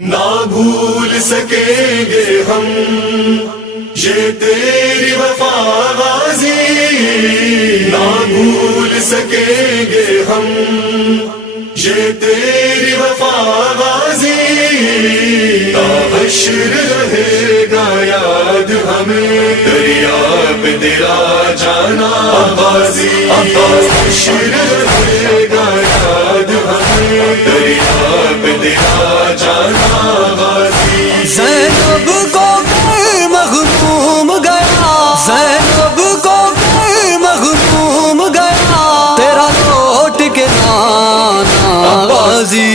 نہ بھول سکیں گے ہم یہ تیری وفا غازی، نہ بھول سکیں گے ہم یہ تیری وفا غازی، تا حشر رہے گا یاد ہمیں دریا پہ تیرا جانا غازی، حشر رہے گا یاد ہمیں دریا پہ تیرا جانا غازی۔ زینب کو کر مخدوم گیا، زینب کو کر مخدوم گیا، تیرا لوٹ کے نانا غازی۔